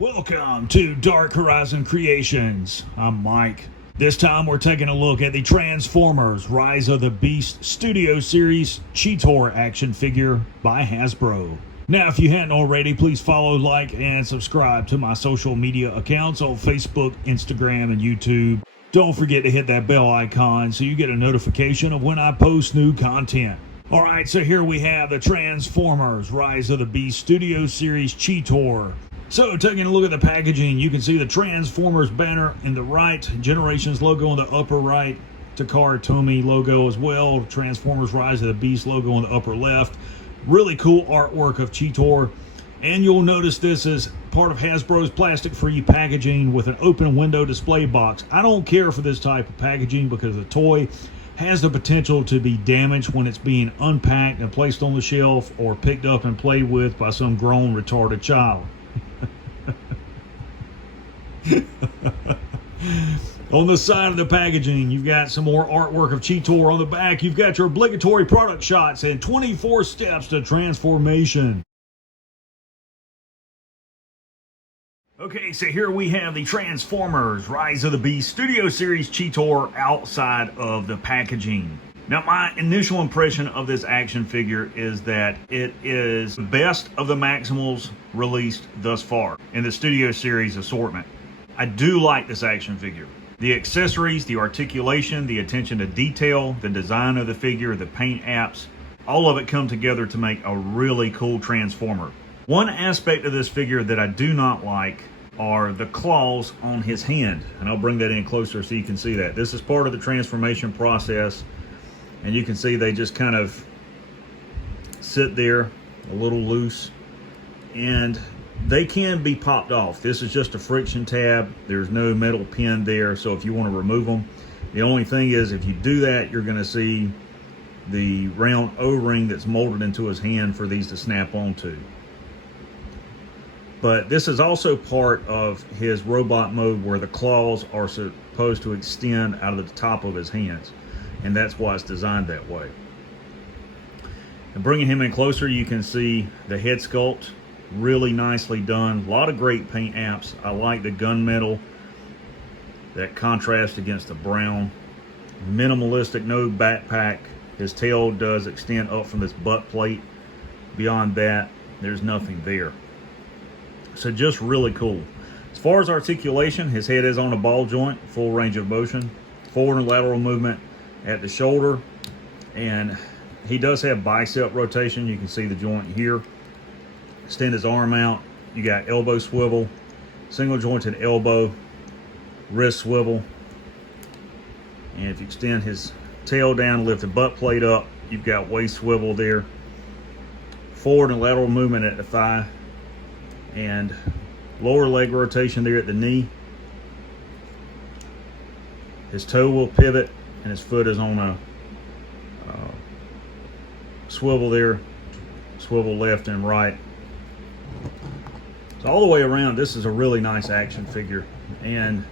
Welcome to Dark Horizon Creations. I'm Mike. This time we're taking a look at the Transformers Rise of the Beast Studio Series Cheetor action figure by Hasbro. Now, if you hadn't already, please follow, like, and subscribe to my social media accounts on Facebook, Instagram, and YouTube. Don't forget to hit that bell icon so you get a notification of when I post new content. Alright, so here we have the Transformers Rise of the Beast Studio Series Cheetor. So, taking a look at the packaging, you can see the Transformers banner in the right, Generations logo on the upper right, Takara Tomy logo as well, Transformers Rise of the Beast logo on the upper left. Really cool artwork of Cheetor. And you'll notice this is part of Hasbro's plastic-free packaging with an open window display box. I don't care for this type of packaging because the toy has the potential to be damaged when it's being unpacked and placed on the shelf or picked up and played with by some grown retarded child. On the side of the packaging, you've got some more artwork of Cheetor. On the back, you've got your obligatory product shots and 24 steps to transformation. Okay, so here we have the Transformers Rise of the Beast Studio Series Cheetor outside of the packaging. Now, my initial impression of this action figure is that it is the best of the Maximals released thus far in the Studio Series assortment. I do like this action figure. The accessories, the articulation, the attention to detail, the design of the figure, the paint apps, all of it come together to make a really cool Transformer. One aspect of this figure that I do not like are the claws on his hand, and I'll bring that in closer so you can see that. This is part of the transformation process. And you can see they just kind of sit there a little loose and they can be popped off. This is just a friction tab. There's no metal pin there. So if you want to remove them, the only thing is if you do that, you're going to see the round O-ring that's molded into his hand for these to snap onto. But this is also part of his robot mode where the claws are supposed to extend out of the top of his hands. And that's why it's designed that way. And bringing him in closer, you can see the head sculpt, really nicely done. A lot of great paint apps. I like the gunmetal, that contrast against the brown. Minimalistic, no backpack. His tail does extend up from this butt plate. Beyond that, there's nothing there. So just really cool. As far as articulation, his head is on a ball joint, full range of motion, forward and lateral movement at the shoulder, and he does have bicep rotation. You can see the joint here. Extend his arm out. You got elbow swivel, single jointed elbow, wrist swivel, and if you extend his tail down, lift the butt plate up, you've got waist swivel there, forward and lateral movement at the thigh, and lower leg rotation there at the knee. His toe will pivot and his foot is on a swivel there, swivel left and right. So all the way around, this is a really nice action figure, and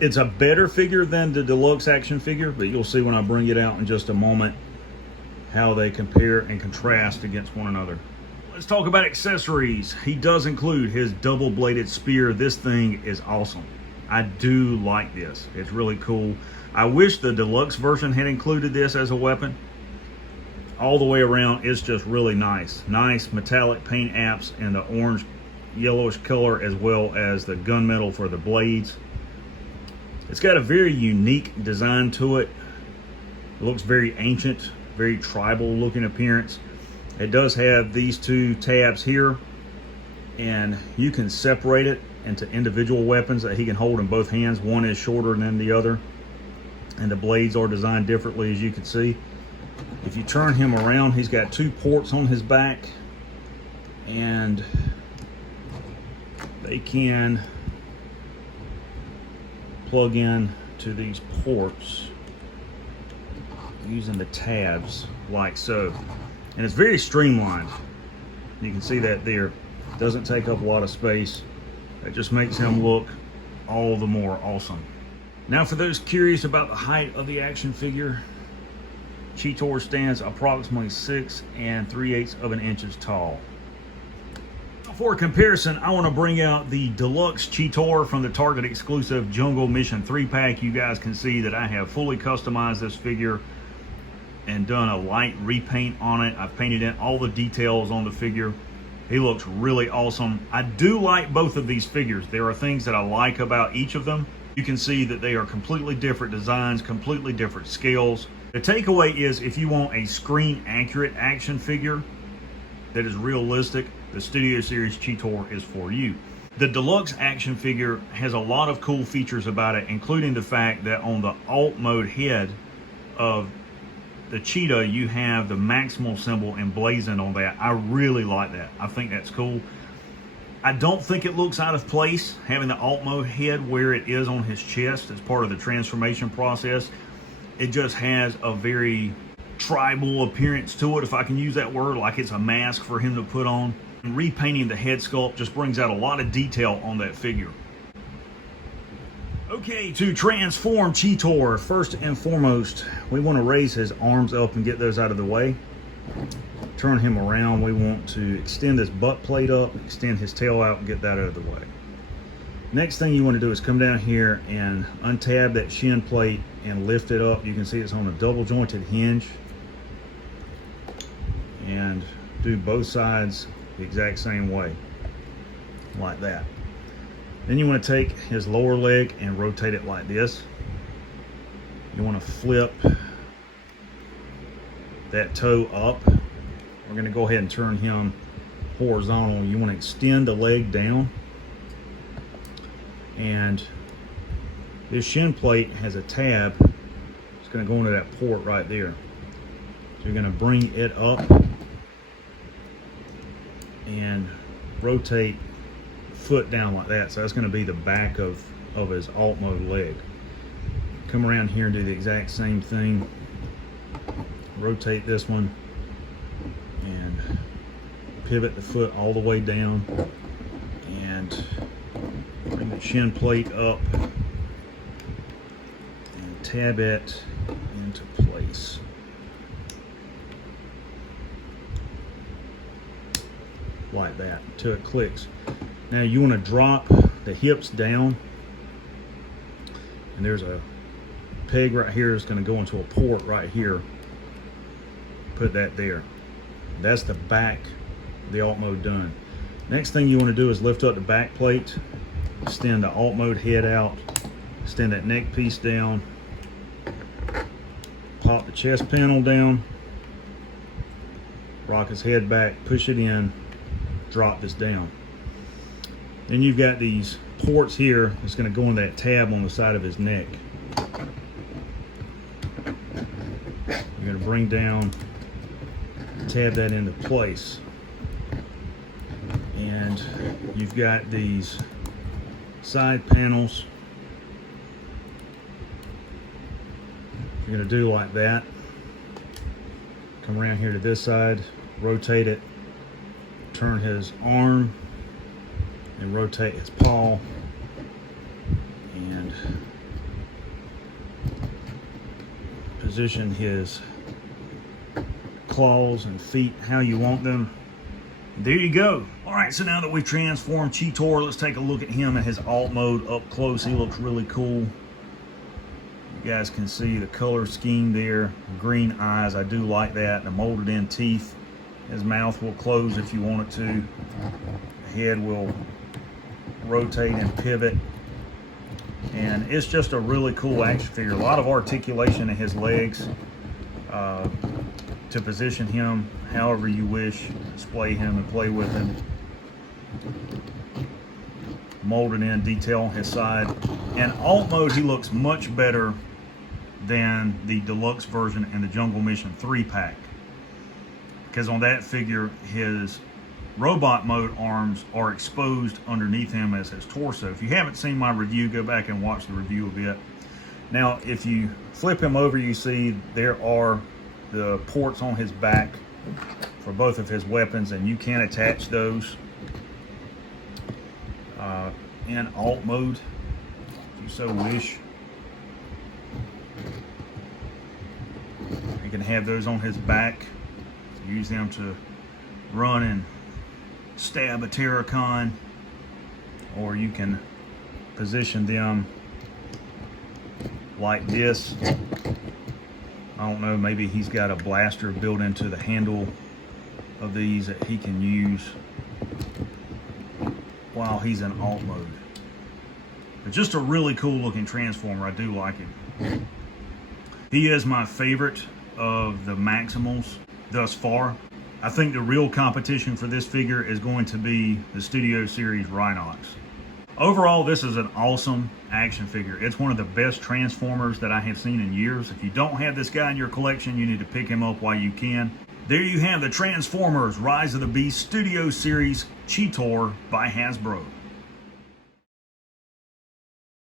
it's a better figure than the deluxe action figure, but you'll see when I bring it out in just a moment how they compare and contrast against one another. Let's talk about accessories. He does include his double-bladed spear. This thing is awesome. I do like this. It's really cool. I wish the deluxe version had included this as a weapon. All the way around, it's just really nice. Nice metallic paint apps in the orange yellowish color, as well as the gunmetal for the blades. It's got a very unique design to it. It looks very ancient, very tribal looking appearance. It does have these two tabs here, and you can separate it into individual weapons that he can hold in both hands. One is shorter than the other, and the blades are designed differently, as you can see. If you turn him around, he's got two ports on his back, and they can plug in to these ports using the tabs like so. And it's very streamlined. You can see that there. Doesn't take up a lot of space. It just makes him look all the more awesome. Now, for those curious about the height of the action figure, Cheetor stands approximately 6 3/8 of an inches tall. For comparison, I want to bring out the Deluxe Cheetor from the Target exclusive Jungle Mission 3-pack. You guys can see that I have fully customized this figure and done a light repaint on it. I've painted in all the details on the figure. He looks really awesome. I do like both of these figures. There are things that I like about each of them. You can see that they are completely different designs, completely different scales. The takeaway is, if you want a screen accurate action figure that is realistic, the Studio Series Cheetor is for you. The Deluxe action figure has a lot of cool features about it, including the fact that on the alt mode head of the cheetah, you have the maximal symbol emblazoned on that. I really like that. I think that's cool. I don't think it looks out of place having the alt mode head where it is on his chest as part of the transformation process. It just has a very tribal appearance to it, if I can use that word, like it's a mask for him to put on. And repainting the head sculpt just brings out a lot of detail on that figure. Okay, to transform Cheetor, first and foremost, we want to raise his arms up and get those out of the way. Turn him around. We want to extend this butt plate up, extend his tail out, and get that out of the way. Next thing you want to do is come down here and untab that shin plate and lift it up. You can see it's on a double jointed hinge. And do both sides the exact same way, like that. Then you want to take his lower leg and rotate it like this. You want to flip that toe up. We're going to go ahead and turn him horizontal. You want to extend the leg down. And this shin plate has a tab. It's going to go into that port right there. So you're going to bring it up and rotate foot down like that. So that's going to be the back of his alt mode leg. Come around here and do the exact same thing. Rotate this one and pivot the foot all the way down and bring the shin plate up and tab it into place. Like that until it clicks. Now you want to drop the hips down, and there's a peg right here that's going to go into a port right here. Put that there. That's the back of the alt mode done. Next thing you want to do is lift up the back plate, extend the alt mode head out, extend that neck piece down, pop the chest panel down, rock his head back, push it in, drop this down. Then you've got these ports here that's going to go in that tab on the side of his neck. You're going to bring down, tab that into place. And you've got these side panels. You're going to do like that. Come around here to this side, rotate it, turn his arm and rotate his paw, and position his claws and feet how you want them. There you go. All right, so now that we've transformed Cheetor, let's take a look at him in his alt mode up close. He looks really cool. You guys can see the color scheme there, green eyes. I do like that. The molded in teeth. His mouth will close if you want it to. The head will rotate and pivot. And it's just a really cool action figure. A lot of articulation in his legs to position him however you wish. Display him and play with him. Molded in detail on his side. In alt mode, he looks much better than the deluxe version and the Jungle Mission 3-pack. Because on that figure, his robot mode arms are exposed underneath him as his torso. If you haven't seen my review, go back and watch the review a bit. Now, if you flip him over, you see there are the ports on his back for both of his weapons, and you can attach those in alt mode if you so wish. You can have those on his back, use them to run and stab a Terracon, or you can position them like this. I don't know, maybe he's got a blaster built into the handle of these that he can use while he's in alt mode. But just a really cool looking transformer. I do like it. He is my favorite of the Maximals thus far. I think the real competition for this figure is going to be the Studio Series Rhinox. Overall, this is an awesome action figure. It's one of the best Transformers that I have seen in years. If you don't have this guy in your collection, you need to pick him up while you can. There you have the Transformers Rise of the Beast Studio Series Cheetor by Hasbro.